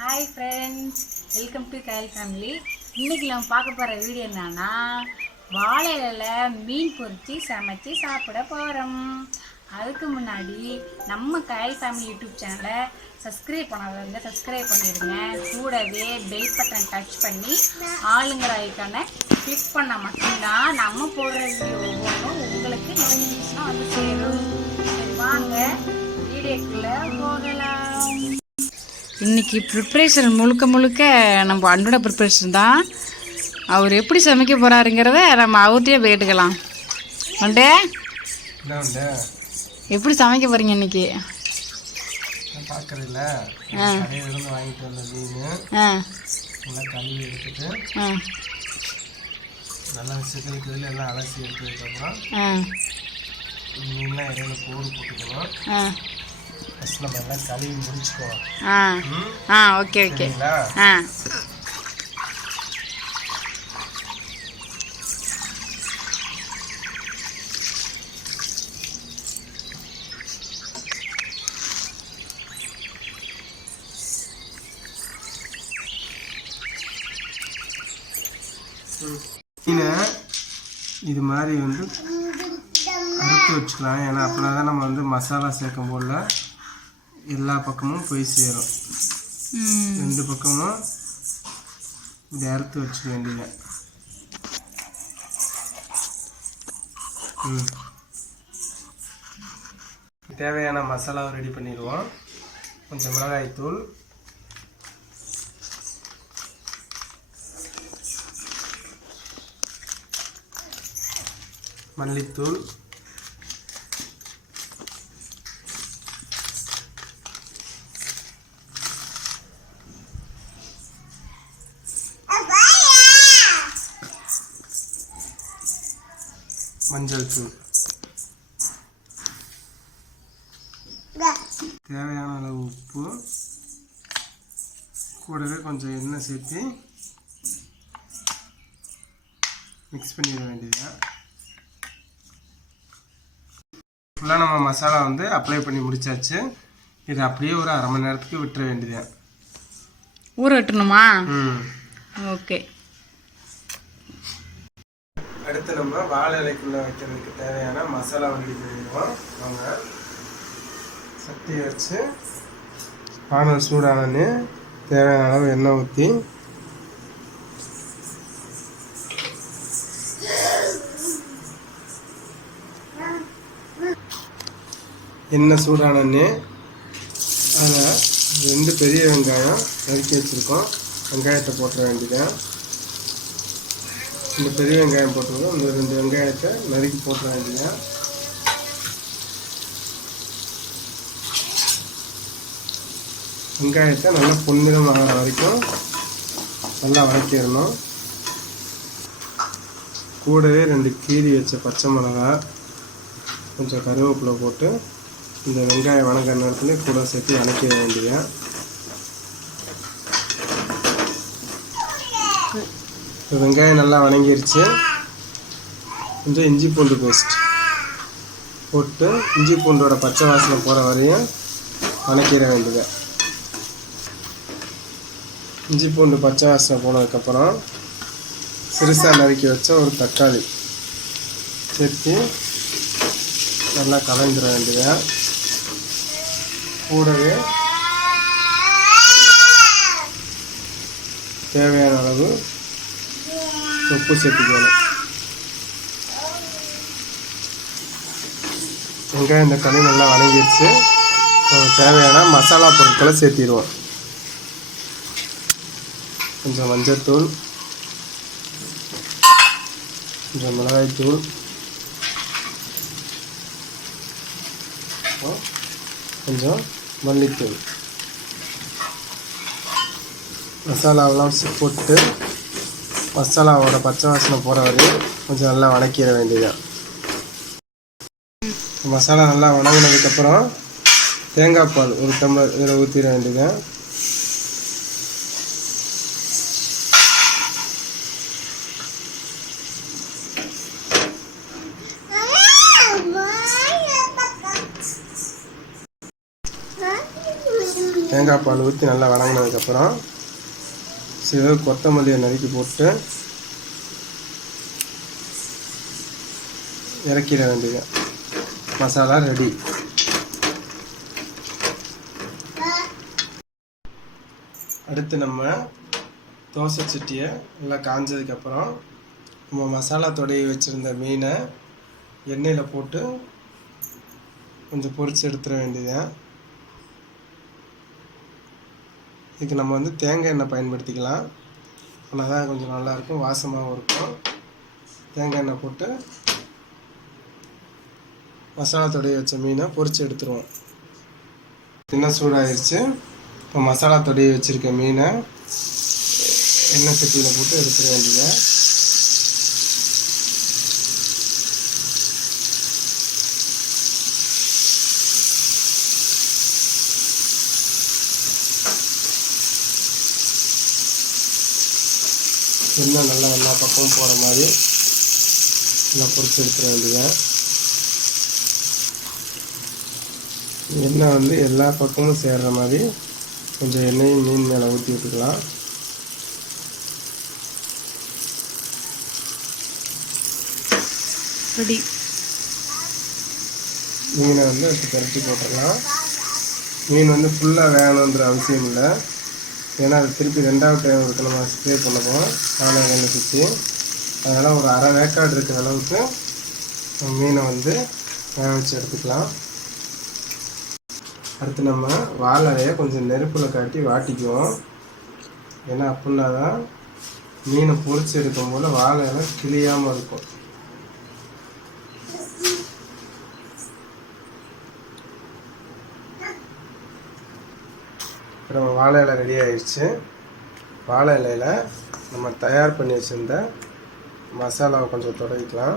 Hi friends, welcome to Kyle family. இன்னைக்கு நம்ம பார்க்க போற வீடியோ என்னன்னா வாழையில மீன் பொரிச்சு சமைச்சு சாப்பிட போறோம். அதுக்கு முன்னாடி நம்ம கயல் ஃபேமிலி யூடியூப் சேனலை சப்ஸ்கிரைப் பண்ணாதவங்க சப்ஸ்கிரைப் பண்ணிடுங்க. கூடவே பெல் பட்டன் டச் பண்ணி ஆளுங்கிற ஐக்கானை கிளிக் பண்ணால் மட்டும்தான் நம்ம போடுற வீடியோ ஒவ்வொன்றும் உங்களுக்கு நோட்டிஃபிகேஷனாக வந்து சேரும். சரி வாங்க வீடியோக்குள்ளே போகலாம். இன்றைக்கி ப்ரிப்ரேஷன் முழுக்க நம்ம அண்ணோட ப்ரிப்ரேஷன் தான். அவர் எப்படி சமைக்க போகிறாருங்கிறத நம்ம அவர்கிட்டயே கேட்டுக்கலாம். அண்டே எப்படி சமைக்க போகிறீங்க இன்றைக்கி? பார்க்குறதில்ல, கடையிலிருந்து வாங்கிட்டு வந்த மீன் நல்லா கழுவி எடுத்துட்டு நல்லா சிக்கலுக்கு எல்லாம் அலசி எடுத்ததுக்கப்புறம் மீன்லாம் இடையில கோடு போட்டுக்கணும். ஃபஸ்ட் நம்ம எல்லாம் கழுவி முடிச்சுக்குவோம். Okay okay. மீனை இது மாதிரி வந்து அறுத்து வச்சுக்கலாம். ஏன்னா அப்படின்னா தான் நம்ம வந்து மசாலா சேர்க்கும் போல எல்லா பக்கமும் போய் சேரும். ரெண்டு பக்கமும் இதை அறுத்து வச்சுக்க வேண்டியது. தேவையான மசாலாவை ரெடி பண்ணிடுவோம். கொஞ்சம் மிளகாய்த்தூள், மல்லித்தூள், மஞ்சள் தூள், தேவையான அளவு உப்பு, கூடவே கொஞ்சம் எண்ணெய் சேர்த்து மிக்ஸ் பண்ணிட வேண்டியது. ஃபுல்லாக நம்ம மசாலா வந்து அப்ளை பண்ணி முடிச்சாச்சு. இது அப்படியே ஒரு அரை மணி நேரத்துக்கு விட்டுற வேண்டியது. ஊற விட்டுணுமா? ஓகே. அடுத்து நம்ம வாழை இலைக்குள்ளே வைக்கிறதுக்கு தேவையான மசாலா ரெடி பண்ணிடுவோம். வாங்க, சட்டியை வச்சு பானை சூடானு தேவையான அளவு எண்ணெய் ஊற்றி எண்ணெய் சூடானே அதில் 2 பெரிய வெங்காயம் நறுக்கி வச்சுருக்கோம். வெங்காயத்தை போட்டுற வேண்டியது. இந்த பெரிய வெங்காயம் போட்டுருக்கோம். இந்த 2 வெங்காயத்தை நறுக்கி போட்டுற வேண்டியது. வெங்காயத்தை நல்லா பொன்னிறம் ஆகிற வரைக்கும் நல்லா வதக்கிடணும். கூடவே 2 கீரி வச்ச பச்சை மிளகா, கொஞ்சம் கருவேப்பிலை போட்டு இந்த வெங்காயம் வணங்குற நேரத்தில் கூட சேர்த்து வணக்கிட வேண்டியது. வெங்காயம் நல்லா வணங்கிருச்சு. கொஞ்சம் இஞ்சி பூண்டு பேஸ்ட் போட்டு இஞ்சி பூண்டோட பச்சை வாசனை போகிற வரையும் வணக்கிட வேண்டியது. இஞ்சி பூண்டு பச்சை வாசனை போனதுக்கப்புறம் சிறுசாக நறுக்கி வச்ச ஒரு தக்காளி சேர்த்து நல்லா கலந்துட வேண்டியது. கூடவே தேவையான அளவு உப்பு சேர்த்துக்கணும். வெங்காயம் இந்த களி நல்லா வணங்கிடுச்சு. தேவையான மசாலா பொருட்களை சேர்த்திடுவோம். கொஞ்சம் மஞ்சள்தூள், கொஞ்சம் மிளகாய்த்தூள், கொஞ்சம் மல்லித்தூள், மசாலாவெல்லாம் போட்டு மசாலாவோட பச்சை வாசனை போகிற வரையும் கொஞ்சம் நல்லா வணக்கிட வேண்டியது. மசாலா நல்லா வணங்கினதுக்கப்புறம் தேங்காய் பால் 1 டம்ளர் இதில் ஊற்றிட வேண்டியது. தேங்காய் பால் ஊற்றி நல்லா வதங்கினதுக்கப்புறம் சிறு கொத்தமல்லியை நறுக்கி போட்டு இறக்கிட வேண்டியது. மசாலா ரெடி. அடுத்து நம்ம தோசை சட்டியை நல்லா காஞ்சதுக்கப்புறம் நம்ம மசாலா தொடையை வச்சுருந்த மீனை எண்ணெயில் போட்டு கொஞ்சம் பொரித்து எடுத்துட வேண்டியதுதான். இதுக்கு நம்ம வந்து தேங்காய் எண்ணெய் பயன்படுத்திக்கலாம். ஆனால் தான் கொஞ்சம் நல்லாயிருக்கும், வாசமாகவும் இருக்கும். தேங்காய் எண்ணெய் போட்டு மசாலா தொடைய வச்ச மீனை பொரித்து எடுத்துருவோம். எண்ணெய் சூடாகிடுச்சு. இப்போ மசாலா தொடைய வச்சுருக்க மீனை எண்ணெய் சட்டியில் போட்டு எடுத்துட வேண்டியது. எண்ணெய் நல்லா எல்லா பக்கமும் போகிற மாதிரி நல்லா பொரிச்சு எடுத்துட வேண்டியது. எண்ணெய் வந்து எல்லா பக்கமும் சேர்கிற மாதிரி கொஞ்சம் எண்ணெயும் மீன் மேலே ஊற்றி விட்டுக்கலாம். மீனை வந்து எடுத்து பரட்டி போட்டுடலாம். மீன் வந்து ஃபுல்லாக வேகணுன்ற அவசியம் இல்லை. ஏன்னா அது திருப்பி ரெண்டாவது டைம் இருக்கு நம்ம ஸ்ப்ரே பண்ணுவோம் எண்ணெய் சுற்றி. அதனால் ஒரு அரை வேக்காடு இருக்கிற அளவுக்கு மீனை வந்து வேக வச்சு எடுத்துக்கலாம். அடுத்து நம்ம வாழையை கொஞ்சம் நெருப்பில் காட்டி வாட்டிக்குவோம். ஏன்னா அப்படின்னா தான் மீனை பொரிச்சு எடுக்கும் போது வாழையெல்லாம் கிளியாமல் இருக்கும். நம்ம வாழை இலை ரெடி ஆயிடுச்சு. வாழை இலையில் நம்ம தயார் பண்ணி வச்சுருந்த மசாலாவை கொஞ்சம் தொடவிக்கலாம்.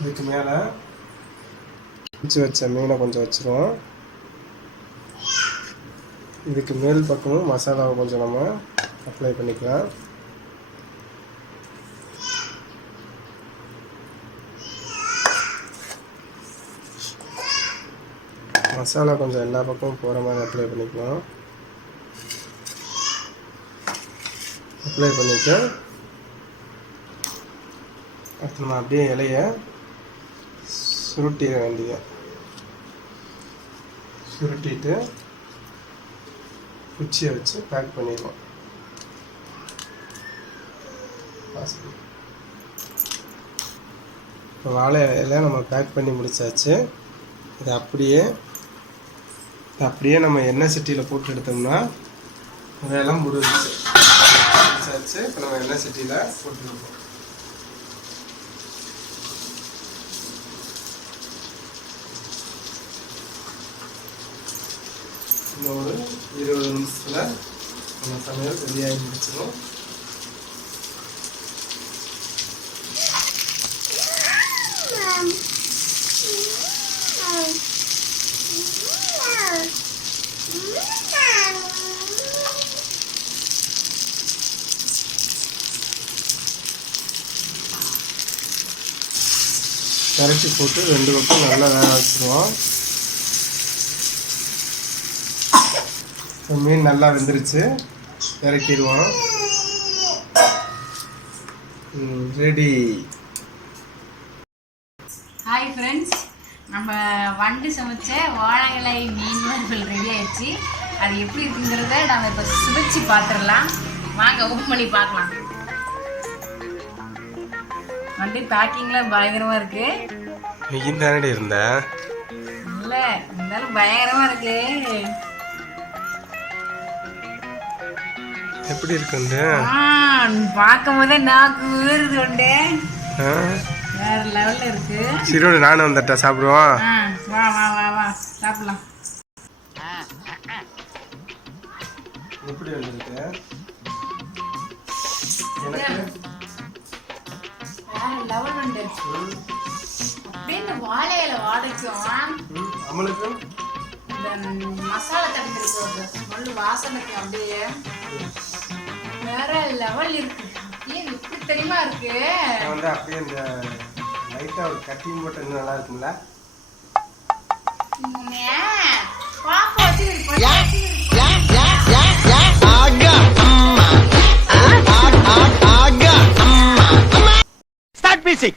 இதுக்கு மேலே பிடிச்சி வச்ச மீனை கொஞ்சம் வச்சுருவோம். இதுக்கு மேல் பக்கமும் மசாலாவை கொஞ்சம் நம்ம அப்ளை பண்ணிக்கலாம். மசாலா கொஞ்சம் எல்லா பக்கமும் போகிற மாதிரி அப்ளை பண்ணிக்கலாம். அப்ளை பண்ணிவிட்டு அடுத்து நம்ம அப்படியே இலையை சுருட்டிட வேண்டியது. சுருட்டிட்டு குச்சியை வச்சு பேக் பண்ணிடுவோம். இப்போ வாழை இலையில நம்ம பேக் பண்ணி முடிச்சாச்சு. இது அப்படியே நம்ம எண்ணெய் சட்டியில் போட்டு எடுத்தோம்னா அதெல்லாம் முடிஞ்சிச்சு. இப்போ நம்ம எண்ணெய் சட்டியில் போட்டுருக்கோம். இன்னும் ஒரு 20 நிமிஷத்தில் நம்ம சமையல் ரெடியாகி முடிச்சிடும். கரைச்சி போட்டு 2 பக்கம் நல்லா வேக வச்சுருவோம். மீன் நல்லா வெந்துருச்சு, இறக்கிடுவோம். ரெடி. ஹாய் ஃப்ரெண்ட்ஸ், நம்ம வண்டு சமைச்ச வாழை இலை மீன் வறுவல் ரெடி ஆயிடுச்சு. அது எப்படி இருக்குங்கிறத நம்ம இப்போ சுவைச்சு பார்த்துடலாம். வாங்க ஓப்பன் பண்ணி பார்க்கலாம். வண்டி பேக்கிங்லாம் பயங்கரமாக இருக்கு. தானே இருந்த இல்லை இருந்தாலும் பயங்கரமாக இருக்கு. எப்படி இருக்குண்டு பார்க்கும் போதே நாக்கு ஊறுது. உண்டு வேற லெவல்ல இருக்கு. சரி நானும் வந்துட்டா சாப்பிடுவோம். வா வா வா வா சாப்பிடலாம். எப்படி வந்துருக்கு? வேற லெவல் உண்டு. அப்படியே இந்த வாழையில வாடைக்கும் அமலுக்கு இந்த மசாலா தடுத்திருக்கு மல்லு வாசனைக்கு அப்படியே வேற லெவல் இருக்கு. அப்படியே தெரியுமா இருக்கு நான் வந்து அப்படியே இந்த லைட்டா ஒரு கட்டிங் போட்டு இன்னும் நல்லா இருக்குங்களா பாப்பா வச்சு Start music.